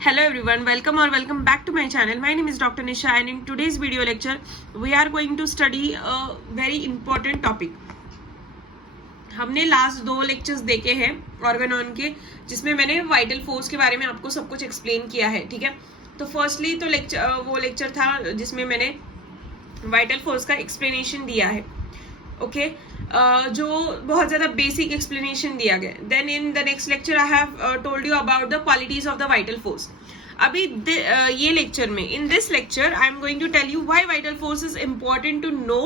Hello everyone, welcome back to my channel. My name is Dr. Nisha and in today's video lecture we are going to study a very important topic. हमने last 2 lectures देखे हैं Organon के, जिसमें मैंने vital force के बारे में आपको सब कुछ एक्सप्लेन किया है. ठीक है, तो फर्स्टली तो वो लेक्चर था जिसमें मैंने वाइटल फोर्स का एक्सप्लेनेशन दिया है. ओके, जो बहुत ज़्यादा बेसिक एक्सप्लेनेशन दिया गया. Then in the next lecture I have told you about the qualities of the vital force. अभी ये लेक्चर में, in this lecture I am going to tell you why vital force is important to know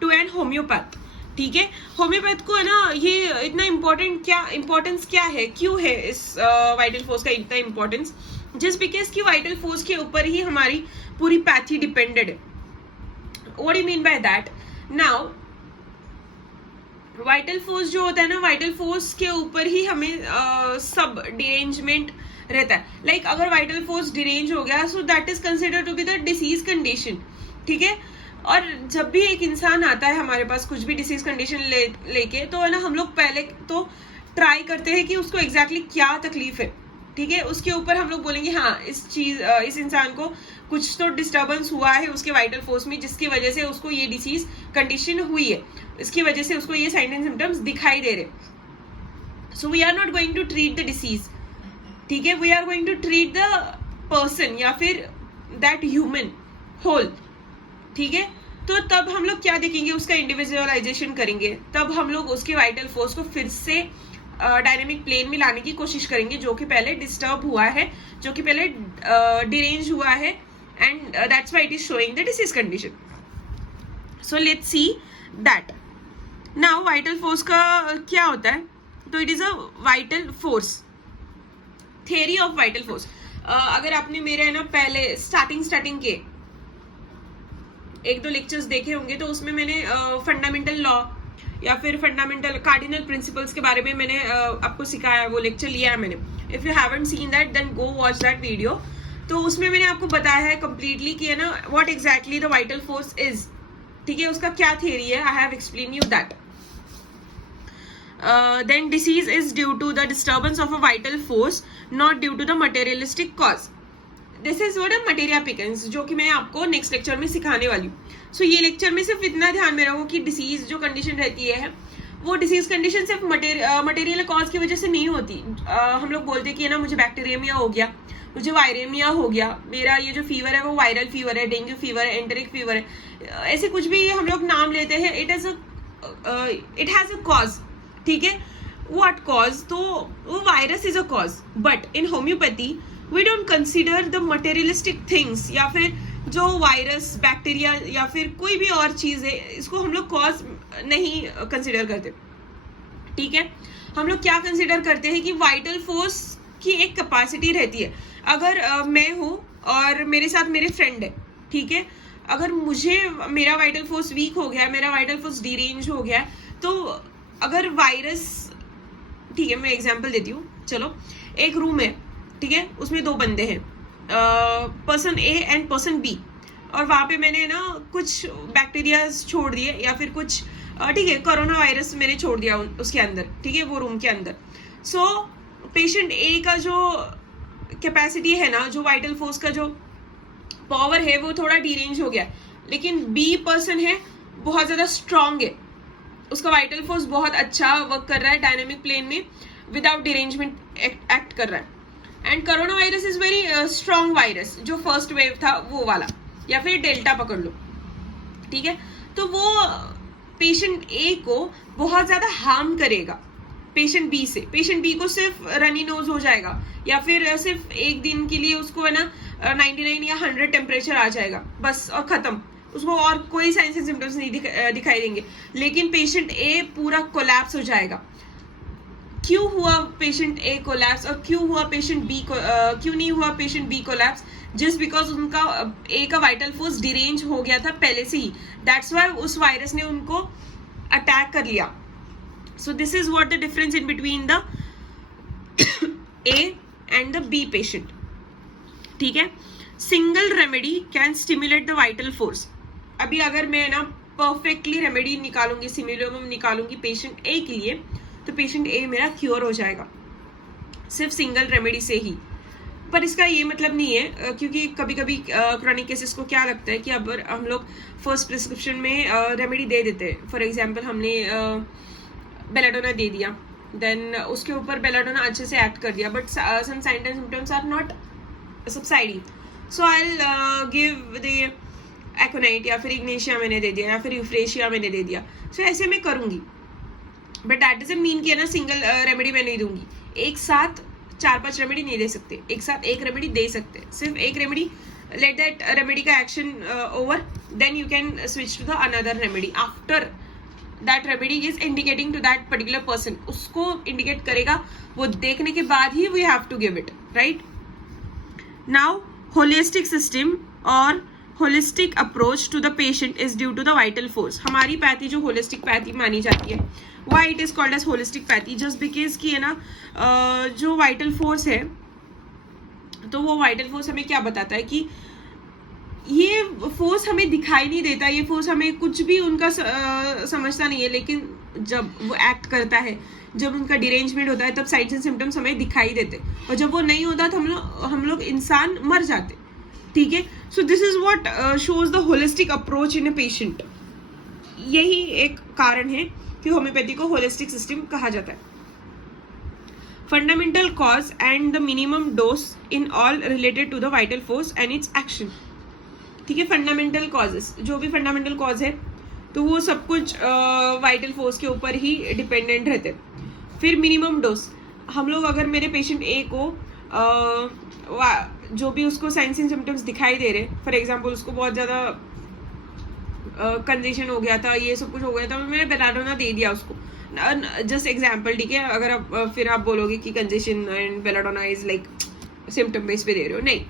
to an homeopath. ठीक है, homeopath को है ना, ये इतना इम्पोर्टेंस क्या है, क्यों है इस वाइटल फोर्स का इतना इम्पोर्टेंस? जस्ट बिकॉज कि वाइटल फोर्स के ऊपर ही हमारी पूरी पैथी डिपेंडेड है. What do you mean by that? Now vital force जो होता है ना, वाइटल फोर्स के ऊपर ही हमें सब डिरेंजमेंट रहता है. लाइक अगर वाइटल फोर्स डिरेंज हो गया, so that is considered to be the disease condition. ठीक है, और जब भी एक इंसान आता है हमारे पास कुछ भी डिसीज कंडीशन लेके, तो है ना, हम लोग पहले तो ट्राई करते हैं कि उसको एग्जैक्टली क्या तकलीफ है. ठीक है, उसके ऊपर हम लोग बोलेंगे हाँ, इस इंसान को कुछ तो डिस्टर्बेंस हुआ है उसके वाइटल फोर्स में, जिसकी वजह से उसको ये डिसीज कंडीशन हुई है, इसकी वजह से उसको ये साइन एंड सिम्टम्स दिखाई दे रहे. So we are not going to treat the disease. ठीक है, we are going to treat the person या फिर दैट ह्यूमन होल. ठीक है, तो तब हम लोग क्या देखेंगे, उसका इंडिविजुअलाइजेशन करेंगे. तब हम लोग उसके वाइटल फोर्स को फिर से डायनेमिक प्लेन में लाने की कोशिश करेंगे, जो कि पहले डिस्टर्ब हुआ है, जो कि पहले डिरेंज हुआ है, and that's why it is showing the disease condition. So let's see that. Now vital force का क्या होता है? तो it is a vital force, theory of vital force. अगर आपने मेरे है ना पहले स्टार्टिंग के 1-2 लेक्चर्स देखे होंगे, तो उसमें मैंने फंडामेंटल लॉ या फिर फंडामेंटल कार्डिनल प्रिंसिपल्स के बारे में मैंने आपको सिखाया, वो लेक्चर लिया है मैंने. If you haven't seen that then go watch that video. तो उसमें मैंने आपको बताया है कंप्लीटली कि है ना, what exactly the vital force is. ठीक है, उसका क्या थियरी है, I have explain you that. Then disease is due to the disturbance of a vital force, not due to the materialistic cause. This is what a materia applicans, जो कि मैं आपको next lecture में सिखाने वाली हूँ. सो ये लेक्चर में सिर्फ इतना ध्यान में रखो कि डिसीज जो कंडीशन रहती है, वो डिसीज कंडीशन सिर्फ मटेरियल कॉज की वजह से नहीं होती. हम लोग बोलते हैं कि ना, मुझे बैक्टीरियमिया हो गया, मुझे वायरेमिया हो गया, मेरा ये जो फीवर है वो वायरल फीवर है, डेंगू फीवर है, एंटेरिक फीवर है, ऐसे कुछ भी हम लोग नाम लेते हैं. It has a cause. ठीक है, व्हाट कॉज? तो वो virus is a cause, but in homeopathy we don't consider the materialistic things, या फिर जो वायरस, बैक्टीरिया या फिर कोई भी और चीज है, इसको हम लोग कॉज नहीं कंसिडर करते. ठीक है, हम लोग क्या कंसिडर करते हैं कि वाइटल फोर्स की एक कैपेसिटी रहती है. अगर मैं हूँ और मेरे साथ मेरे फ्रेंड है, ठीक है, अगर मेरा वाइटल फोर्स वीक हो गया, मेरा वाइटल फोर्स डिरेंज हो गया, तो अगर वायरस, ठीक है, मैं एग्जांपल देती हूँ. चलो, एक रूम है, ठीक है, उसमें 2 बंदे हैं, person A and person B, और वहाँ पे मैंने ना कुछ बैक्टीरिया छोड़ दिए या फिर कुछ ठीक है, कोरोना वायरस मैंने छोड़ दिया उसके अंदर. ठीक है, वो रूम के अंदर. सो पेशेंट ए का जो कैपेसिटी है ना, जो वाइटल फोर्स का जो पावर है, वो थोड़ा डिरेंज हो गया, लेकिन बी पर्सन है बहुत ज़्यादा स्ट्रांग है, उसका वाइटल फोर्स बहुत अच्छा वर्क कर रहा है, डायनेमिक प्लेन में विदाउट डिरेंजमेंट एक्ट कर रहा है. And corona virus is very strong virus, जो फर्स्ट वेव था वो वाला, या फिर डेल्टा पकड़ लो. ठीक है, तो वो पेशेंट ए को बहुत ज़्यादा हार्म करेगा पेशेंट बी से. पेशेंट बी को सिर्फ रनी नोज हो जाएगा, या फिर सिर्फ एक दिन के लिए उसको है ना 99 या 100 टेम्परेचर आ जाएगा, बस, और ख़त्म. उसको और कोई साइंस एंड सिम्टम्स नहीं दिखाई देंगे. लेकिन पेशेंट ए पूरा कोलैप्स हो जाएगा. क्यों हुआ पेशेंट ए कोलैप्स और क्यों हुआ पेशेंट बी क्यों नहीं हुआ patient B collapse? Just because उनका ए का वाइटल फोर्स डिरेंज हो गया था पहले से ही. दैट्स वाई उस वायरस ने उनको अटैक कर लिया. So this is what the difference in between the A and the be patient. ठीक है, single remedy can stimulate the vital force. अभी अगर मैं ना परफेक्टली रेमेडी निकालूंगी, सिमुलम निकालूंगी पेशेंट ए के लिए, तो पेशेंट ए मेरा क्योर हो जाएगा सिर्फ सिंगल रेमेडी से ही. पर इसका ये मतलब नहीं है, क्योंकि कभी कभी क्रॉनिक केसेस को क्या लगता है कि अब हम लोग फर्स्ट प्रिस्क्रिप्शन में रेमेडी दे देते हैं. फॉर एग्जांपल हमने बेलाडोना दे दिया, देन उसके ऊपर बेलाडोना अच्छे से एक्ट कर दिया, but some science and symptoms are not subsiding, so I will give the aconite, या फिर इग्नेशिया मैंने दे दिया, या फिर यूफ्रेशिया मैंने दे दिया. सो ऐसे मैं करूँगी, बट दैट डजंट मीन कि है ना सिंगल रेमेडी मैं नहीं दूंगी. एक साथ 4-5 रेमेडी नहीं दे सकते, एक साथ एक रेमेडी दे सकते. सिर्फ एक रेमेडी, लेट दैट रेमेडी का action over, then you can switch to the another remedy after that remedy is indicating to that particular person. उसको इंडिकेट करेगा, वो देखने के बाद ही we have to give it, right. Now holistic system और holistic approach to the patient is due to the vital force. हमारी pathy जो होलिस्टिक पैथी मानी जाती है, why it is called as holistic pathy, just because कि है ना जो वाइटल फोर्स है, तो वो वाइटल फोर्स हमें क्या बताता है कि ये फोर्स हमें दिखाई नहीं देता, ये फोर्स हमें कुछ भी उनका समझता नहीं है, लेकिन जब वो एक्ट करता है, जब उनका डिरेंजमेंट होता है, तब साइंस एंड सिम्टम्स हमें दिखाई देते, और जब वो नहीं होता तो हम लोग इंसान मर जाते. ठीक है, so this is what shows the holistic approach in a patient. यही एक कारण है कि होम्योपैथी को होलिस्टिक सिस्टम कहा जाता है. Fundamental cause and the minimum dose in all related to the vital force and its action. ठीक है, फंडामेंटल कॉजेस, जो भी फंडामेंटल कॉज है, तो वो सब कुछ वाइटल फोर्स के ऊपर ही डिपेंडेंट रहते. फिर मिनिमम डोज, हम लोग अगर मेरे पेशेंट ए को जो भी उसको साइंस एंड सिम्टम्स दिखाई दे रहे, फॉर एग्जांपल उसको बहुत ज़्यादा कंजेशन हो गया था, ये सब कुछ हो गया था, मैंने बेलाडोना दे दिया उसको, जस्ट एग्जांपल. ठीक है, अगर आप फिर आप बोलोगे कि congestion and belladonna is like symptom base पे दे रहे हो, नहीं.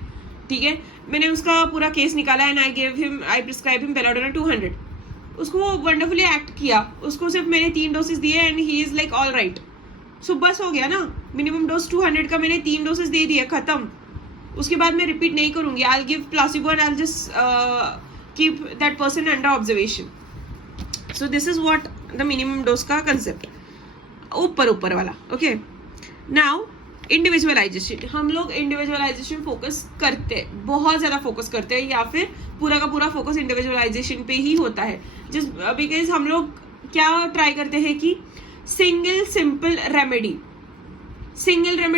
ठीक है, मैंने उसका पूरा केस निकाला and I prescribe him belladonna 200. उसको वो वंडरफुली एक्ट किया, उसको सिर्फ मैंने 3 डोसेज दिए and he is like all right. So बस हो गया ना, मिनिमम डोज 200 का मैंने 3 डोसेज दे दिया, खत्म. उसके बाद मैं रिपीट नहीं करूंगी. आई will give placebo and I will just keep that person under observation. So this is what the minimum dose का कंसेप्ट, ऊपर वाला. Okay, now individualisation. हम लोग इंडिविजुअलाइजेशन फोकस करते हैं, बहुत ज़्यादा फोकस करते हैं, या फिर पूरा का पूरा फोकस इंडिविजुअलाइजेशन पे ही होता है. जस्ट बिकॉज हम लोग क्या ट्राई करते हैं कि सिंगल सिंपल रेमेडी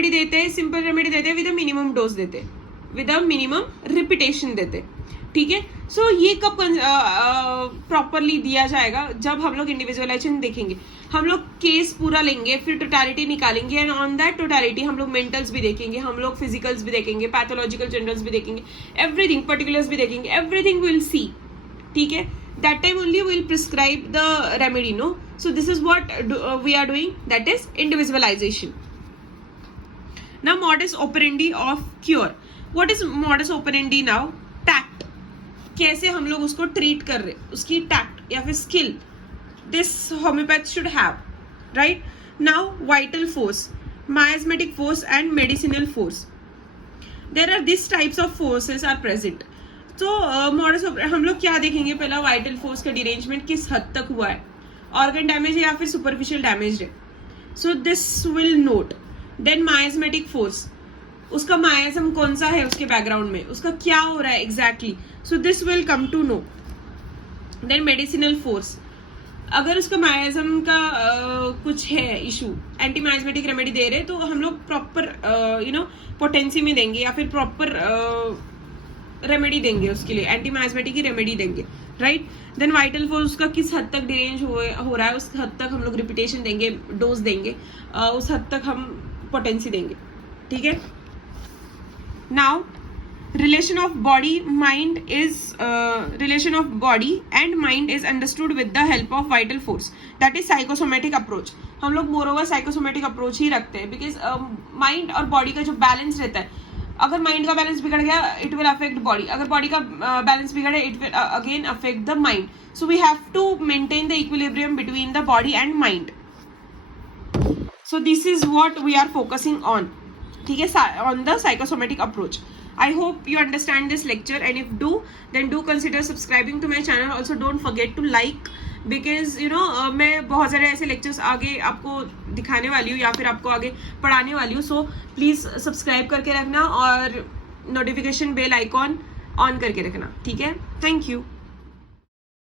देते हैं, सिंपल रेमेडी देते हैं, विद अ मिनिमम डोज देते हैं, विद अ मिनिमम रिपीटेशन देते हैं. ठीक है, सो ये कब प्रॉपरली दिया जाएगा, जब हम लोग इंडिविजुअलाइजेशन देखेंगे. हम लोग केस पूरा लेंगे, फिर टोटलिटी निकालेंगे, एंड ऑन दैट टोटलिटी हम लोग मेंटल्स भी देखेंगे, हम लोग फिजिकल्स भी देखेंगे, पैथोलॉजिकल जनरल्स भी देखेंगे, एवरीथिंग, पर्टिकुलर्स भी देखेंगे, एवरीथिंग विल सी. ठीक है, that time only we will prescribe the remedy, no? So this is what we are doing, that is individualization. Now modus operandi of cure. What is modus operandi now? Tact. कैसे हम लोग उसको treat कर रहे, उसकी tact या फिर skill, this homeopath should have, right. Now vital force, miasmatic force and medicinal force. There are these types of forces are present. तो मॉडस हम लोग क्या देखेंगे, पहला वाइटल फोर्स का डिरेंजमेंट किस हद तक हुआ है, ऑर्गन डैमेज है या फिर सुपरफिशियल डैमेज है. So this will note. Then miasmatic force, उसका मायाजम कौन सा है उसके बैकग्राउंड में, उसका क्या हो रहा है exactly, so this will come to know. Then medicinal force, अगर उसका मायाजम का कुछ है इशू, एंटी माइasmatic रेमेडी दे रहे तो हम लोग प्रॉपर पोटेंसी में देंगे या फिर प्रॉपर रेमेडी देंगे उसके लिए, एंटी माइasmatic की रेमेडी देंगे, राइट. देन वाइटल फोर्स उसका किस हद तक डिरेंज हो रहा है, उस हद तक हम लोग रिपीटेशन देंगे, डोज देंगे, उस हद तक हम पोटेंसी देंगे. ठीक है. Now relation of body and mind is understood with the help of vital force, that is psychosomatic approach. हम लोग moreover psychosomatic approach ही रखते हैं because mind और body का जो balance रहता है, अगर mind का balance बिगड़ गया it will affect body, अगर body का balance बिगड़े it will again affect the mind. So we have to maintain the equilibrium between the body and mind. So this is what we are focusing on. ठीक है, on the psychosomatic approach. I hope you understand this lecture, and if do, then do consider subscribing to my channel. Also don't forget to like because you know मैं बहुत सारे ऐसे lectures आगे आपको दिखाने वाली हूँ या फिर आपको आगे पढ़ाने वाली हूँ. सो प्लीज़ सब्सक्राइब करके रखना और नोटिफिकेशन बेल आइकॉन ऑन करके रखना. ठीक है, थैंक यू.